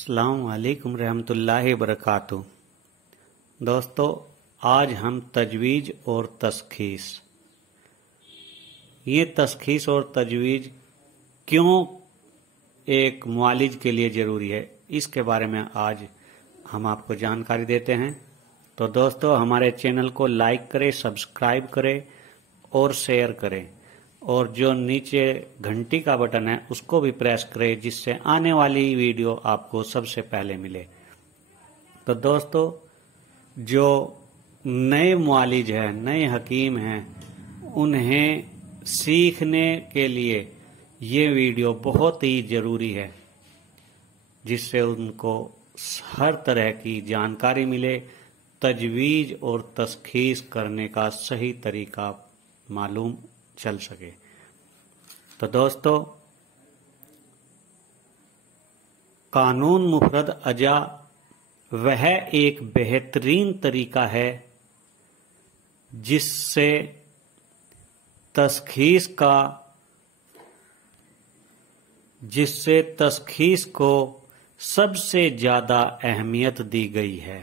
अस्सलाम वालेकुम रहमतुल्लाहि बरकातुहू। दोस्तों, आज हम तजवीज़ और तशख़ीस, ये तशख़ीस और तजवीज़ क्यों एक मुआलिज के लिए ज़रूरी है, इसके बारे में आज हम आपको जानकारी देते हैं। तो दोस्तों, हमारे चैनल को लाइक करें, सब्सक्राइब करें और शेयर करें, और जो नीचे घंटी का बटन है उसको भी प्रेस करें, जिससे आने वाली वीडियो आपको सबसे पहले मिले। तो दोस्तों, जो नए मुआलिज हैं, नए हकीम हैं, उन्हें सीखने के लिए ये वीडियो बहुत ही ज़रूरी है, जिससे उनको हर तरह की जानकारी मिले, तजवीज़ और तशख़ीस करने का सही तरीका मालूम चल सके। तो दोस्तों, कानून मुफरद अजा वह एक बेहतरीन तरीका है जिससे तशख़ीस को सबसे ज्यादा अहमियत दी गई है।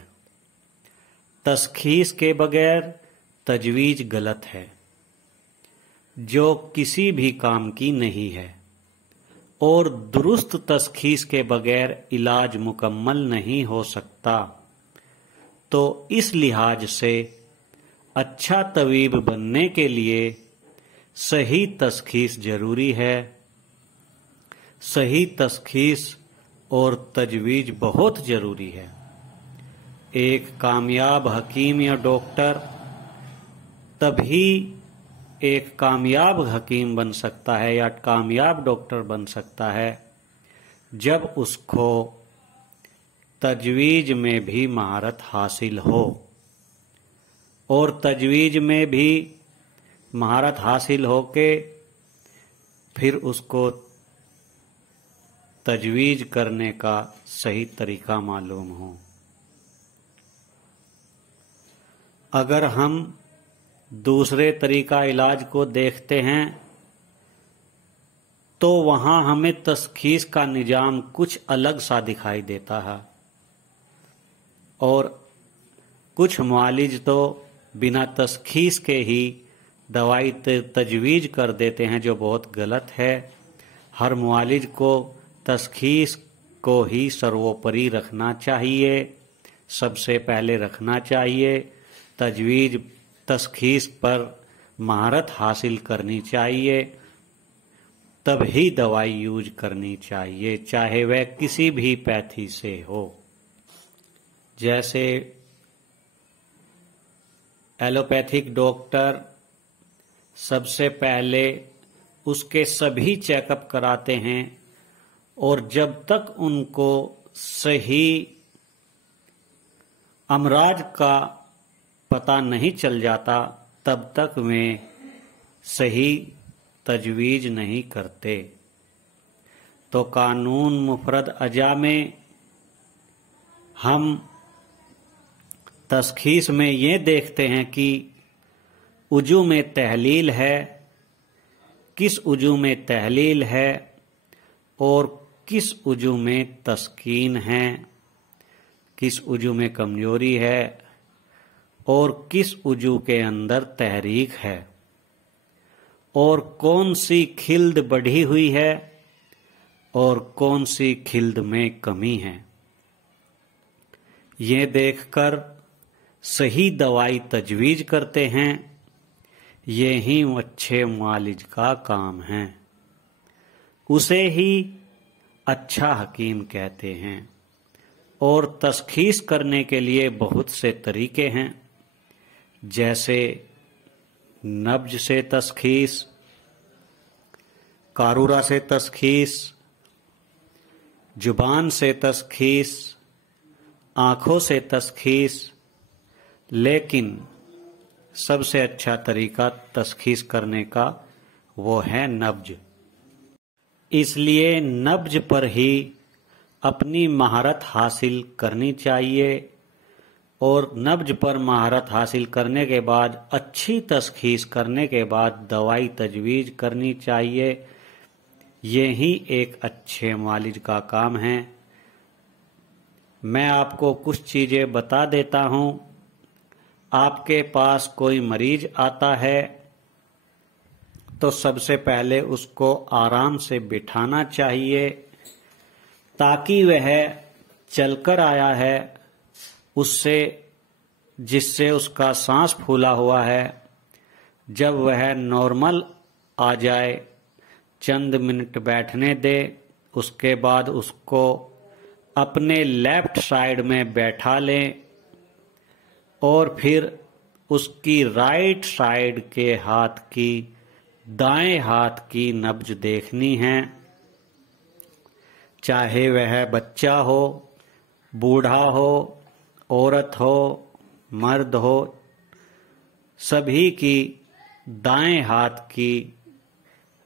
तशख़ीस के बगैर तजवीज़ गलत है, जो किसी भी काम की नहीं है, और दुरुस्त तशख़ीस के बगैर इलाज मुकम्मल नहीं हो सकता। तो इस लिहाज से अच्छा तबीब बनने के लिए सही तशख़ीस जरूरी है। सही तशख़ीस और तजवीज़ बहुत जरूरी है। एक कामयाब हकीम या डॉक्टर तभी एक कामयाब हकीम बन सकता है या कामयाब डॉक्टर बन सकता है जब उसको तजवीज़ में भी महारत हासिल हो, और तजवीज़ में भी महारत हासिल हो के फिर उसको तजवीज़ करने का सही तरीका मालूम हो। अगर हम दूसरे तरीका इलाज को देखते हैं तो वहां हमें तशख़ीस का निजाम कुछ अलग सा दिखाई देता है, और कुछ मुआलिज तो बिना तशख़ीस के ही दवाई तजवीज़ कर देते हैं, जो बहुत गलत है। हर मुआलिज को तशख़ीस को ही सर्वोपरि रखना चाहिए, सबसे पहले रखना चाहिए। तशख़ीस पर महारत हासिल करनी चाहिए, तभी दवाई यूज करनी चाहिए, चाहे वह किसी भी पैथी से हो। जैसे एलोपैथिक डॉक्टर सबसे पहले उसके सभी चेकअप कराते हैं, और जब तक उनको सही अमराज का पता नहीं चल जाता तब तक वे सही तजवीज़ नहीं करते। तो कानून मुफरद अजा में हम तशख़ीस में ये देखते हैं कि उजू में तहलील है, किस उजू में तहलील है और किस उजू में तस्कीन है, किस उजू में कमजोरी है और किस उजू के अंदर तहरीक है, और कौन सी खिल्द बढ़ी हुई है और कौन सी खिल्द में कमी है। ये देखकर सही दवाई तजवीज़ करते हैं। ये ही अच्छे मुआलिज का काम है, उसे ही अच्छा हकीम कहते हैं। और तशख़ीस करने के लिए बहुत से तरीके हैं, जैसे नब्ज से तशख़ीस, कारूरा से तशख़ीस, जुबान से तशख़ीस, आँखों से तशख़ीस, लेकिन सबसे अच्छा तरीका तशख़ीस करने का वो है नब्ज। इसलिए नब्ज पर ही अपनी महारत हासिल करनी चाहिए, और नब्ज पर महारत हासिल करने के बाद अच्छी तशख़ीस करने के बाद दवाई तजवीज़ करनी चाहिए। यही एक अच्छे मुआलिज का काम है। मैं आपको कुछ चीजें बता देता हूं। आपके पास कोई मरीज आता है तो सबसे पहले उसको आराम से बिठाना चाहिए, ताकि वह चलकर आया है उससे जिससे उसका सांस फूला हुआ है, जब वह नॉर्मल आ जाए चंद मिनट बैठने दे। उसके बाद उसको अपने लेफ्ट साइड में बैठा लें और फिर उसकी राइट साइड के हाथ की दाएं हाथ की नब्ज देखनी है। चाहे वह बच्चा हो, बूढ़ा हो, औरत हो, मर्द हो, सभी की दाएं हाथ की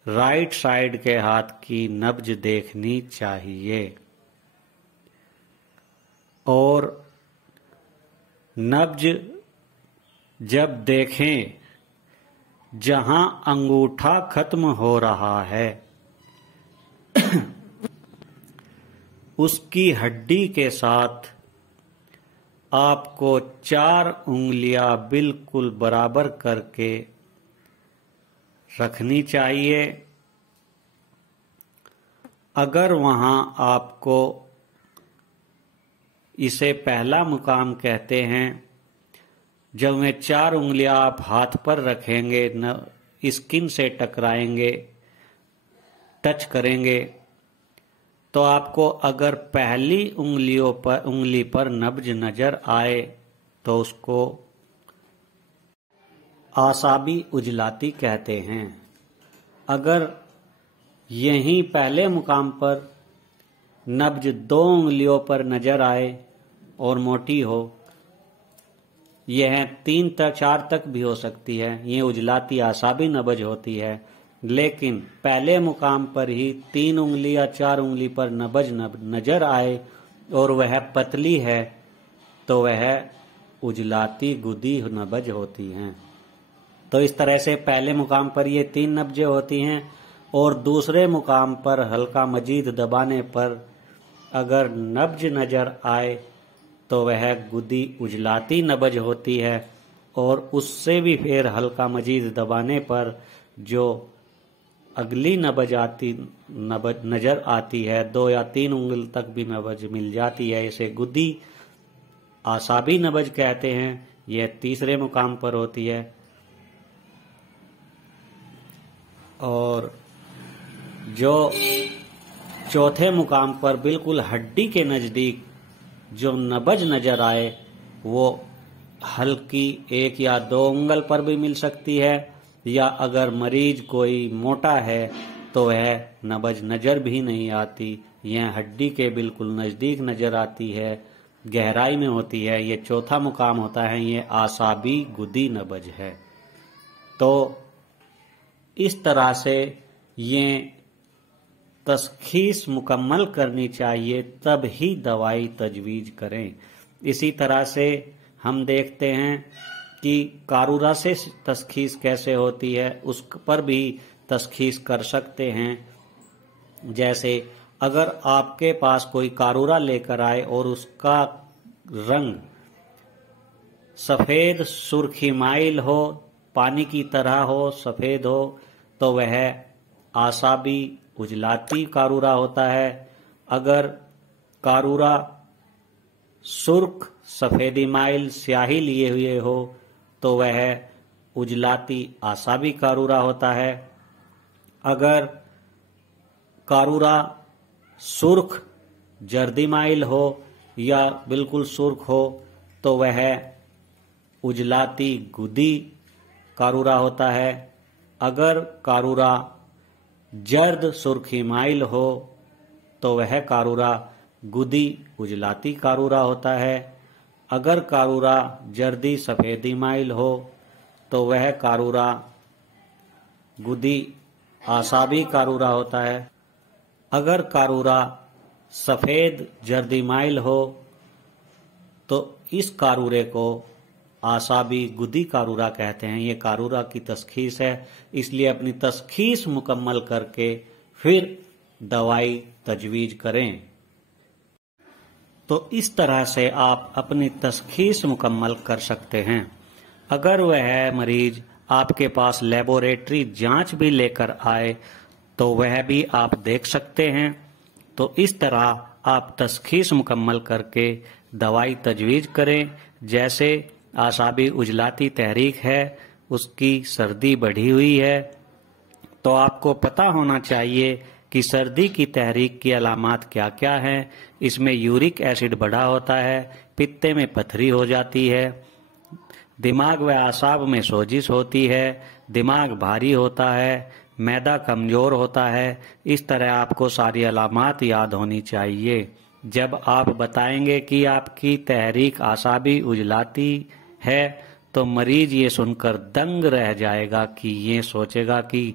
राइट साइड के हाथ की नब्ज देखनी चाहिए। और नब्ज जब देखें जहां अंगूठा खत्म हो रहा है उसकी हड्डी के साथ आपको 4 उंगलियां बिल्कुल बराबर करके रखनी चाहिए। अगर वहां आपको, इसे पहला मुकाम कहते हैं, जब में 4 उंगलियां आप हाथ पर रखेंगे, स्किन से टकराएंगे, टच करेंगे, तो आपको अगर पहली उंगली पर नब्ज नजर आए तो उसको आसाबी उजलाती कहते हैं। अगर यहीं पहले मुकाम पर नब्ज 2 उंगलियों पर नजर आए और मोटी हो, यह 3 तक 4 तक भी हो सकती है, ये उजलाती आसाबी नब्ज होती है। लेकिन पहले मुकाम पर ही 3 उंगली या 4 उंगली पर नब्ज नजर आए और वह पतली है तो वह उजलाती गुदी नब्ज होती हैं। तो इस तरह से पहले मुकाम पर ये 3 नब्जें होती हैं और दूसरे मुकाम पर हल्का मजीद दबाने पर अगर नब्ज नजर आए तो वह गुदी उजलाती नब्ज होती है। और उससे भी फिर हल्का मजीद दबाने पर जो अगली नब्ज नजर आती है, 2 या 3 उंगली तक भी नब्ज मिल जाती है, इसे गुदी आसाबी नब्ज कहते हैं। यह तीसरे मुकाम पर होती है। और जो चौथे मुकाम पर बिल्कुल हड्डी के नजदीक जो नब्ज नजर आए, वो हल्की 1 या 2 उंगल पर भी मिल सकती है, या अगर मरीज कोई मोटा है तो वह नब्ज नजर भी नहीं आती, यह हड्डी के बिल्कुल नजदीक नजर आती है, गहराई में होती है। यह चौथा मुकाम होता है, यह आसाबी गुदी नब्ज है। तो इस तरह से ये तशखीस मुकम्मल करनी चाहिए, तब ही दवाई तजवीज करें। इसी तरह से हम देखते हैं कि कारूरा से तशखीस कैसे होती है, उस पर भी तशखीस कर सकते हैं। जैसे अगर आपके पास कोई कारूरा लेकर आए और उसका रंग सफेद सुर्खी माइल हो, पानी की तरह हो, सफेद हो, तो वह आसाबी उजलाती कारूरा होता है। अगर कारूरा सुर्ख सफेदी माइल स्याही लिए हुए हो तो वह उजलाती आसाबी कारूरा होता है। अगर कारूरा सुर्ख जर्दी माइल हो या बिल्कुल सुर्ख हो तो वह उजलाती गुदी कारूरा होता है। अगर कारूरा जर्द सुर्खी माइल हो तो वह कारूरा गुदी उजलाती कारूरा होता है। अगर कारूरा जर्दी सफेदी माइल हो तो वह कारूरा गुदी आसाबी कारूरा होता है। अगर कारूरा सफेद जर्दी माइल हो तो इस कारूरे को आसाबी गुदी कारूरा कहते हैं। ये कारूरा की तशखीस है, इसलिए अपनी तशखीस मुकम्मल करके फिर दवाई तजवीज करें। तो इस तरह से आप अपनी तशखीस मुकम्मल कर सकते हैं। अगर वह मरीज आपके पास लेबोरेटरी जांच भी लेकर आए तो वह भी आप देख सकते हैं। तो इस तरह आप तशखीस मुकम्मल करके दवाई तजवीज़ करें। जैसे आसाबी उजलाती तहरीक है, उसकी सर्दी बढ़ी हुई है, तो आपको पता होना चाहिए कि सर्दी की तहरीक की अलामात क्या क्या हैं। इसमें यूरिक एसिड बढ़ा होता है, पित्ते में पथरी हो जाती है, दिमाग व आसाब में सोजिश होती है, दिमाग भारी होता है, मैदा कमज़ोर होता है। इस तरह आपको सारी अलामात याद होनी चाहिए। जब आप बताएंगे कि आपकी तहरीक आसाबी उजलाती है तो मरीज ये सुनकर दंग रह जाएगा कि ये सोचेगा कि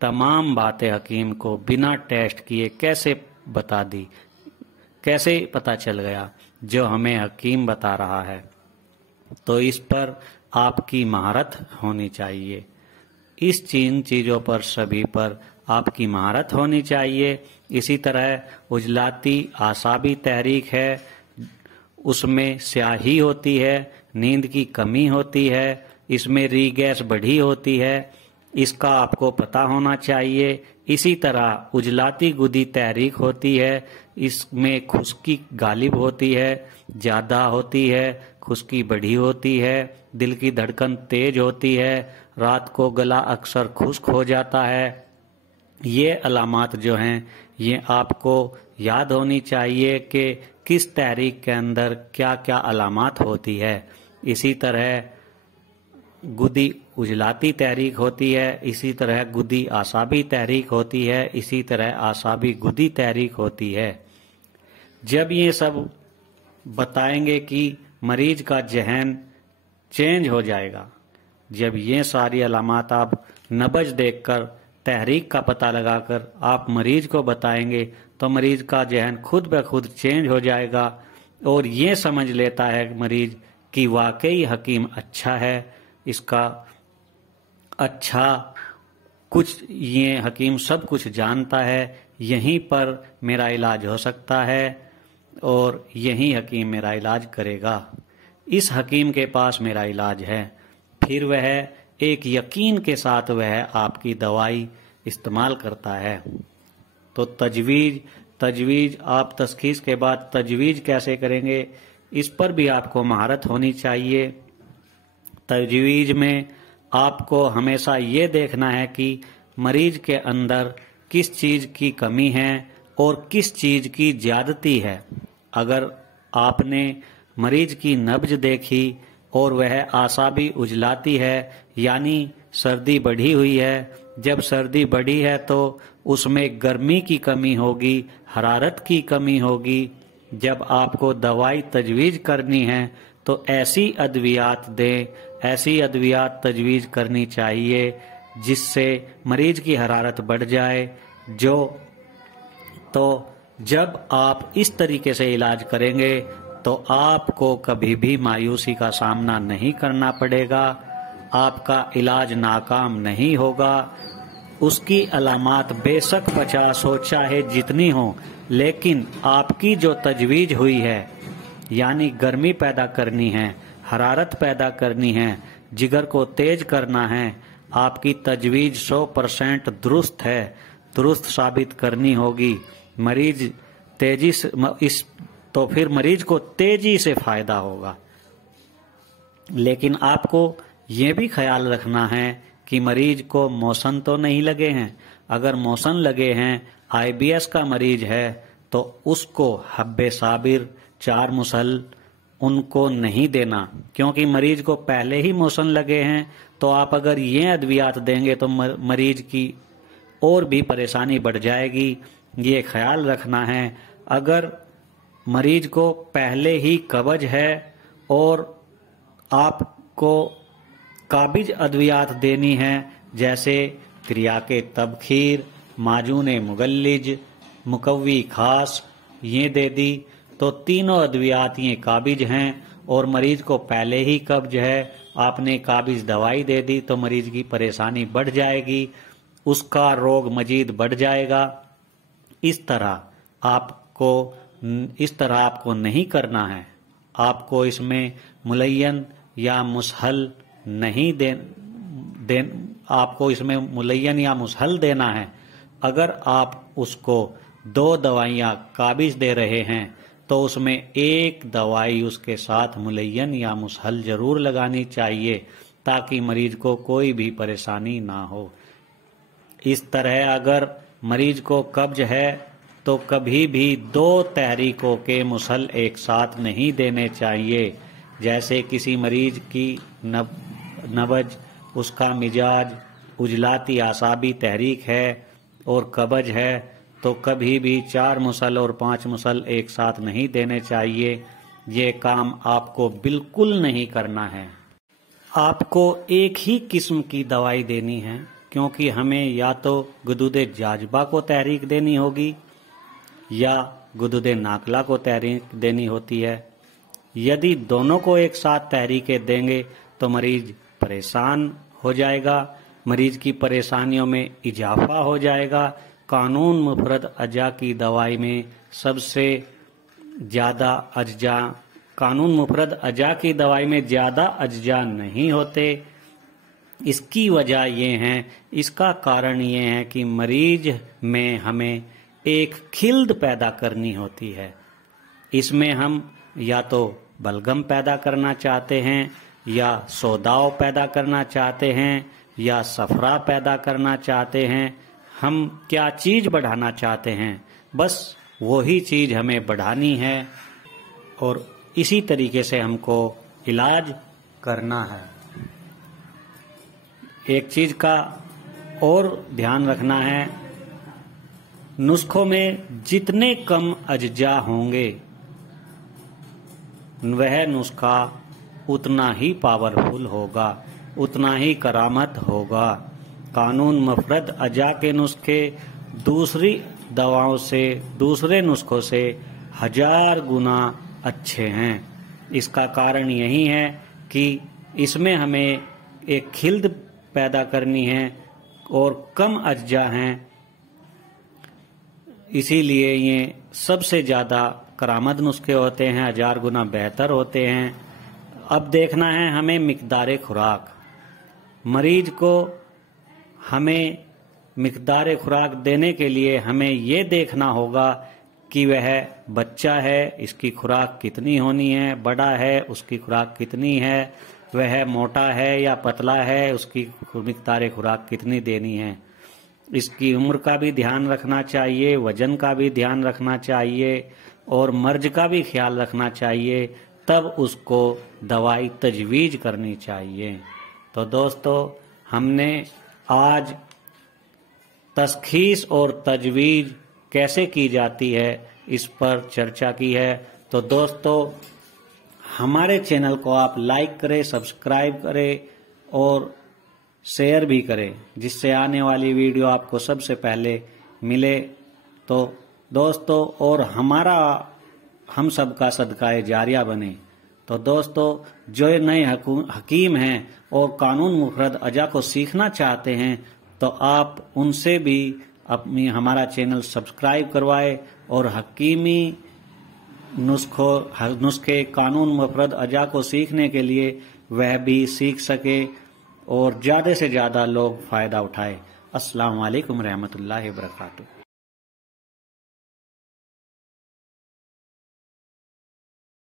तमाम बातें हकीम को बिना टेस्ट किए कैसे बता दी, कैसे पता चल गया जो हमें हकीम बता रहा है। तो इस पर आपकी महारत होनी चाहिए। इस चीज़ों पर सभी पर आपकी महारत होनी चाहिए। इसी तरह उजलाती आसाबी तहरीक है, उसमें स्याही होती है, नींद की कमी होती है, इसमें री गैस बढ़ी होती है, इसका आपको पता होना चाहिए। इसी तरह उजलाती गुदी तहरीक होती है, इसमें खुश्की गालिब होती है, ज़्यादा होती है, खुश्की बढ़ी होती है, दिल की धड़कन तेज होती है, रात को गला अक्सर खुश्क हो जाता है। ये अलामात जो हैं ये आपको याद होनी चाहिए कि किस तहरीक के अंदर क्या क्या अलामात होती है। इसी तरह गुदी उजलाती तहरीक होती है, इसी तरह गुदी आसाबी तहरीक होती है, इसी तरह आसाबी गुदी तहरीक होती है। जब ये सब बताएंगे कि मरीज का जहन चेंज हो जाएगा, जब ये सारी अलामात आप नब्ज देखकर तहरीक का पता लगाकर आप मरीज को बताएंगे तो मरीज का जहन खुद ब खुद चेंज हो जाएगा और ये समझ लेता है मरीज कि वाकई हकीम अच्छा है, इसका अच्छा कुछ, ये हकीम सब कुछ जानता है, यहीं पर मेरा इलाज हो सकता है और यही हकीम मेरा इलाज करेगा, इस हकीम के पास मेरा इलाज है। फिर वह एक यकीन के साथ वह आपकी दवाई इस्तेमाल करता है। तो तजवीज़ आप तशखीस के बाद तजवीज़ कैसे करेंगे, इस पर भी आपको महारत होनी चाहिए। तजवीज़ में आपको हमेशा ये देखना है कि मरीज के अंदर किस चीज़ की कमी है और किस चीज़ की ज़्यादती है। अगर आपने मरीज की नब्ज देखी और वह आसाबी उजलाती है, यानी सर्दी बढ़ी हुई है, जब सर्दी बढ़ी है तो उसमें गर्मी की कमी होगी, हरारत की कमी होगी। जब आपको दवाई तजवीज़ करनी है तो ऐसी अद्वियात दें, ऐसी अद्वियात तजवीज़ करनी चाहिए जिससे मरीज की हरारत बढ़ जाए। तो जब आप इस तरीके से इलाज करेंगे तो आपको कभी भी मायूसी का सामना नहीं करना पड़ेगा, आपका इलाज नाकाम नहीं होगा। उसकी अलामात बेशक 50 हो चाहे जितनी हो, लेकिन आपकी जो तजवीज़ हुई है, यानी गर्मी पैदा करनी है, हरारत पैदा करनी है, जिगर को तेज करना है, आपकी तजवीज़ 100% दुरुस्त है, दुरुस्त साबित करनी होगी। मरीज तेजी से तो फिर मरीज को तेजी से फायदा होगा। लेकिन आपको ये भी ख्याल रखना है कि मरीज को मौसन तो नहीं लगे हैं। अगर मौसन लगे हैं, IBS का मरीज है, तो उसको हब्बे साबिर, 4 मुसल उनको नहीं देना, क्योंकि मरीज को पहले ही मौसन लगे हैं। तो आप अगर ये अद्वियात देंगे तो मरीज की और भी परेशानी बढ़ जाएगी, ये ख्याल रखना है। अगर मरीज को पहले ही कब्ज है और आपको काबिज अद्वियात देनी है, जैसे त्रियाके तबखीर, माजून मुगल्लिज, मुकव्वी खास, ये दे दी, तो तीनों अद्वियात ये काबिज हैं और मरीज को पहले ही कब्ज है, आपने काबिज दवाई दे दी तो मरीज की परेशानी बढ़ जाएगी, उसका रोग मजीद बढ़ जाएगा। इस तरह आपको इस तरह आपको नहीं करना है। आपको इसमें मुलय्यन या मुसहल नहीं आपको इसमें मुलय्यन या मुसहल देना है। अगर आप उसको 2 दवाइयाँ काबिज दे रहे हैं तो उसमें एक दवाई उसके साथ मुलय्यन या मुसहल जरूर लगानी चाहिए ताकि मरीज को कोई भी परेशानी ना हो। इस तरह अगर मरीज को कब्ज है तो कभी भी 2 तहरीकों के मुसहल एक साथ नहीं देने चाहिए। जैसे किसी मरीज की नब्ज, उसका मिजाज, उजलाती आसाबी तहरीक है और कब्ज है तो कभी भी 4 मुसहल और 5 मुसहल एक साथ नहीं देने चाहिए। ये काम आपको बिल्कुल नहीं करना है। आपको एक ही किस्म की दवाई देनी है क्योंकि हमें या तो गुदूदे जाजबा को तहरीक देनी होगी या गुदूदे नाकला को तहरीक देनी होती है। यदि दोनों को एक साथ तहरीकें देंगे तो मरीज परेशान हो जाएगा, मरीज की परेशानियों में इजाफा हो जाएगा। कानून मुफरद अजा की दवाई में सबसे ज़्यादा अज्जा, कानून मुफरद अजा की दवाई में ज़्यादा अज्जा नहीं होते। इसकी वजह ये है, इसका कारण ये है कि मरीज में हमें एक खिल्द पैदा करनी होती है। इसमें हम या तो बलगम पैदा करना चाहते हैं या सोदाव पैदा करना चाहते हैं या सफरा पैदा करना चाहते हैं। हम क्या चीज़ बढ़ाना चाहते हैं, बस वही चीज़ हमें बढ़ानी है और इसी तरीके से हमको इलाज करना है। एक चीज़ का और ध्यान रखना है, नुस्खों में जितने कम अज्जा होंगे वह नुस्खा उतना ही पावरफुल होगा, उतना ही करामत होगा। कानून मुफरद अजा के नुस्खे दूसरी दवाओं से, दूसरे नुस्खों से 1000 गुना अच्छे हैं। इसका कारण यही है कि इसमें हमें एक खिल्द पैदा करनी है और कम अज्जा हैं, इसीलिए ये सबसे ज़्यादा करामत नुस्खे होते हैं, 1000 गुना बेहतर होते हैं। अब देखना है हमें मिकदार खुराक। मरीज को हमें मिकदार खुराक देने के लिए हमें ये देखना होगा कि वह बच्चा है, इसकी खुराक कितनी होनी है, बड़ा है उसकी खुराक कितनी है, वह मोटा है या पतला है उसकी मिकदार खुराक कितनी देनी है। इसकी उम्र का भी ध्यान रखना चाहिए, वजन का भी ध्यान रखना चाहिए और मर्ज का भी ख्याल रखना चाहिए, तब उसको दवाई तजवीज़ करनी चाहिए। तो दोस्तों, हमने आज तशखीस और तजवीज़ कैसे की जाती है इस पर चर्चा की है। तो दोस्तों, हमारे चैनल को आप लाइक करें, सब्सक्राइब करें और शेयर भी करें, जिससे आने वाली वीडियो आपको सबसे पहले मिले। तो दोस्तों, और हम सब का सदका जारिया बने। तो दोस्तों, जो नए हकीम हैं और कानून मुफरद अजा को सीखना चाहते हैं तो आप उनसे भी हमारा चैनल सब्सक्राइब करवाए और हकीमी नुस्खे कानून मुफरद अजा को सीखने के लिए वह भी सीख सके और ज़्यादा से ज़्यादा लोग फ़ायदा उठाए। अस्सलाम वालेकुम रहमतुल्लाहि व बरकातुहू।